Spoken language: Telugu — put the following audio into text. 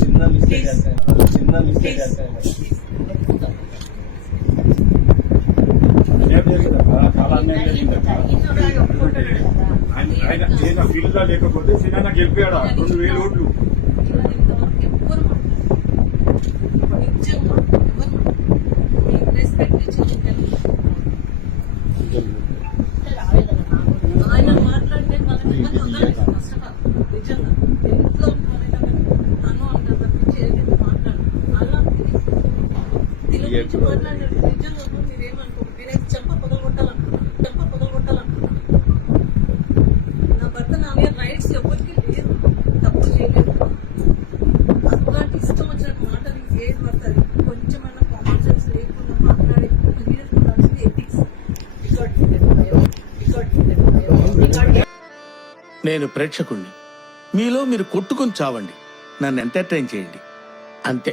చిన్న మిస్టేక్ చిన్న మిస్టేక్ చాలా అన్యాయం జరిగిందట. ఆయన ఫీల్డ్ లో లేకపోతే సినిమా గెలిపాడు 2000 ఓట్లు. ఆయన మాట్లాడితే వాళ్ళకి నిజంగా ఎంతో అను అంటారు తప్పించి ఏదైతే మాట్లాడు అలా తెలుగు మాట్లాడారు. నిజంగా మీరేమనుకో, నేనైతే చెంప పగలగొట్టాలనుకున్నాను. నా భర్త నా మీద రైట్స్ ఎవరికి లేదు, తప్పు చేయలేదు. అట్లాంటి ఇష్టం వచ్చినట్టు మాటలు ఏది పడుతుంది, కొంచెమైనా కామన్ సెన్స్ లేకుండా మాట్లాడి క్లియర్ ఉండాల్సింది ఎథిక్స్. నేను ప్రేక్షకుణ్ణి, మీలో మీరు కొట్టుకొని చావండి, నన్ను ఎంటర్టైన్ చేయండి, అంతే.